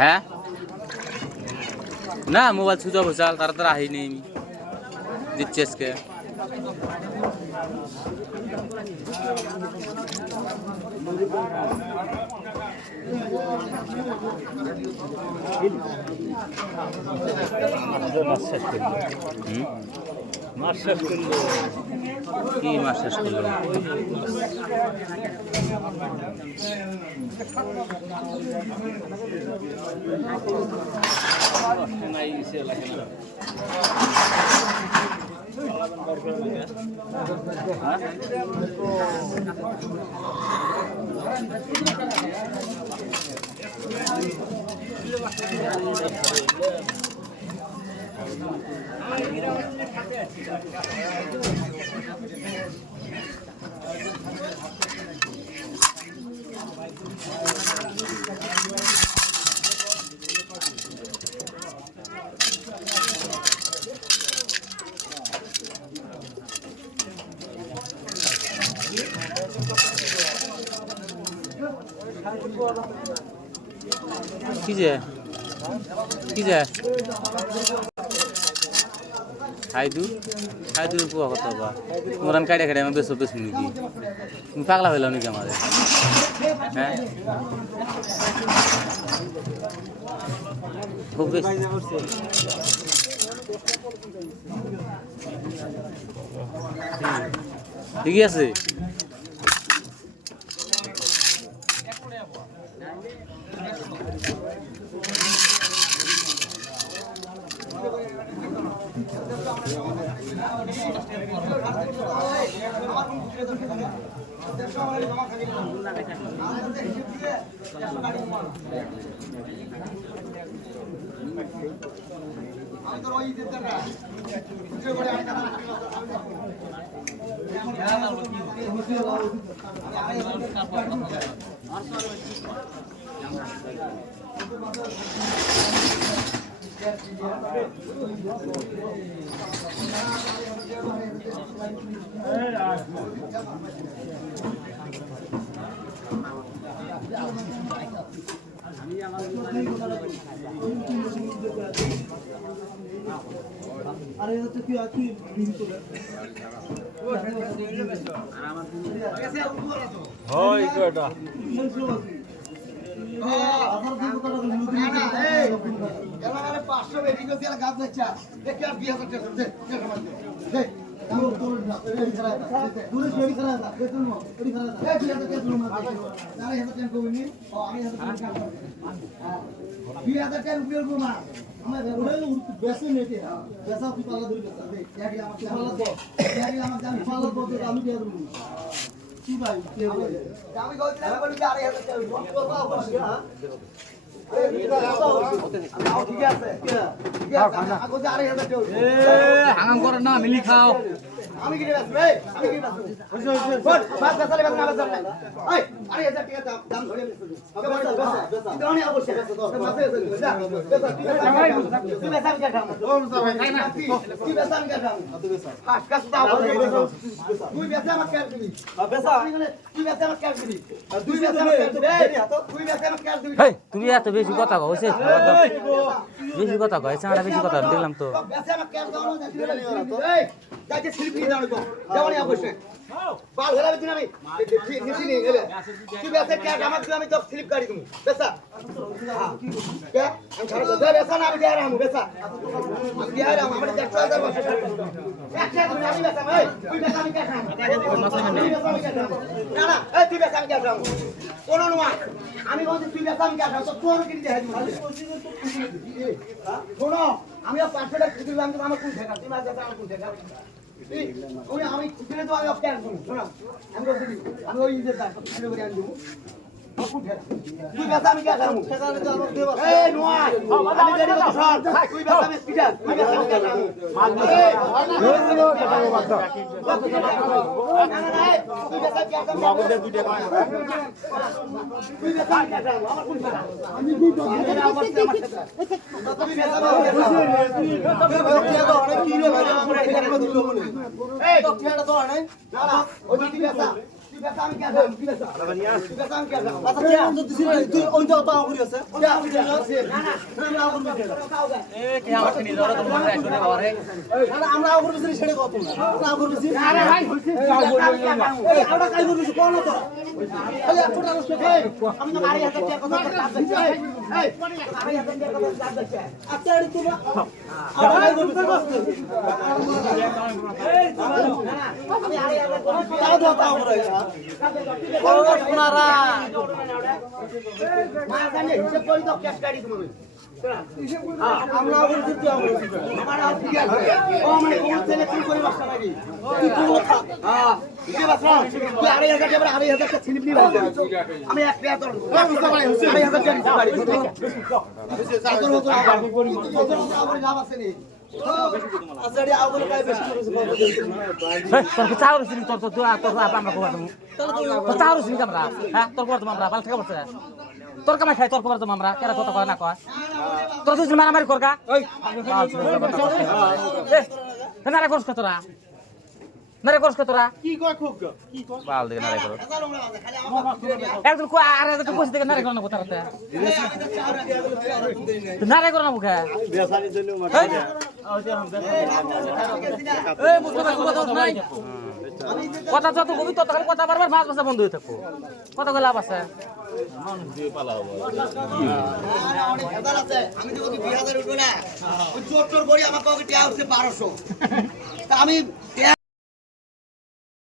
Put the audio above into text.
হ্যাঁ না mobile switch off হয়েছে তারা আহিনি আমি দিচ্ছি আজকে কি মাছ শেষ করলো কি যে হাইদুর পোয়া কত বা তোমার আমি কাইটা খাইটা আমি বেশ নাকি তুমি পাগলা হইলাম নাকি আমাদের হ্যাঁ খুব বেশি ঠিকই আছে আরে হচ্ছে কি আছে হয় এটা হাঙ্গাম করেন না মিলি খাও আমি কি বেচব রে আমি কি বেচব বল বাস বেচালে বেচনা বেচনা এই 8000 টাকা দাম ধরে বেচব ওকে বল বেচা দাও অবশ্যই বেচা তো মাসে বেচা তুই বেচা কি দাম ও ভাই খাই না তুই বেচা কি দাম তুই বেচা কাজ কাজ দাও তুই বেচা মত কাজ দিবি বেচা তুই বেচা মত কাজ দিবি তুই বেচা মত কাজ দিবি তুই বেচা মত কাজ দিবি এই তুমি এত বেশি কথা কও হইছে বেশি কথা কও এছাড়া বেশি কথা দেখলাম তো বেচা মত কাজ দাও না এই যাকে স্লিপ নিয়ে দাও দেওয়ানি অবশ্যই বাল ধরে দিন আমি নিচে নিয়ে গেলে তুই বেচা কাজ আমাকে আমি তো স্লিপ গাড়ি দেবো বেচা কে আমি ছাড় দে বেচা না আমি দেয়া রামু বেচা আমি দেয়া রামু আমরা 100,000 বছর একটা তুমি আমি বেচা ভাই তুই বেচা আমি কাজ না না এই তুই বেচা আমি কাজ রামু কোন নোয়া আমি বলছি তুই বেচা আমি কাজ তো তোর কি দেয়া দিবি শোনো আমি 500 টাকা দিলাম তুমি আমার কোন টাকা তুমি বেচা আমার কোন টাকা ওই আমি খুঁজলে তো আমি অপশন করব শোনো আমি বলছি আমি ওই ইজের দাম আমি করে আনি দেব তুই বেচা আমি কাজ রামু সেখানে তো আমার দেব এই নোয়া আমি দেরি তো সর তুই বেচা আমি স্পিডার তুই বেচা আমি কাজ রামু এই না না না তুই বেচা কি কাজ রামু আমাদের 2 টাকা তুই বেচা আমি কাজ রামু আমার কোন টাকা আমি 2 টাকা আমার তুই বেচা অনেক কি রে ভাই আমার ঠিকানা দিল বলে এই ঠিকানা তো অনেক না না ওই তুই বেচা তুই বেটা আমি কে দাম কি বেটা তুই বেটা আমি কে দাম আচ্ছা কে আনতে দিছিস তুই ওই দাও তো আমরি আছে না না আমরা আমরি এ কি আমার কিনে দাও তোমরা একটু দে বাবা রে না আমরা আমরি বিসরি ছেড়ে কত না আমরা আমরি বিসরি আরে ভাই হইছে এই আমরা কাই করবি কোন না তোরা খালি এত টাকা নষ্ট করে আমি তো 2,000 টাকা কথা চাপ দিচ্ছি এই 2,000 টাকা কথা চাপ দিচ্ছি আচ্ছা এর তোমরা আমরা কাই করবি আমি 2,000 করে দাও দাও তাও করে আপনারা মা জানে হিসাব করি তো ক্যাশ গাড়ি তোমার আমরা আবার দিতে হবে আমার আর ঠিক আছে ও মানে কোন ছেলে তুই করে বাসা নাকি তুই কোন থাক হ্যাঁ ঠিক আছে বাসা তুই 2,500 টাকা 2,500 টাকা ছিনিপ নি ভাই আমি 1 টাকা তোর বুঝতে পারি 2,500 টাকা দিতে পারি তোর মতো আবার লাভ আছে নি আচ্ছা রে আগুন কাই বেশি করেছে তোর চাউর সিনি তোর তো তোর আমরা কোবা তুমি তোর চাউর সিনি আমরা হ্যাঁ তোর কোবা তুমি আমরা ভালো থেকে বলছে তোর কামাই খাই তোর কোবা তুমি আমরা কেরা কত কয় না কয় তোর তুই মারামারি করগা ওই নারে করছ তোরা নারে করছ তোরা কি কয় খুব কি কয় বাল দিকে নারে করো খালি আমার একদম কো আর একটু কইছ দিকে নারে করো না কথা কথা নারে করো না মুখে বেসানির জন্য এই বুঝতে পারছ কথা নাই কথা যত কবি তত খালি কথা বারবার ভাজ ভাষা বন্ধ হয়ে থাকো কত লাভ আছে আমি তো 2,000 উঠবো না ওই চোর চোর করি আমাকে টাকা হচ্ছে 1200 তা আমি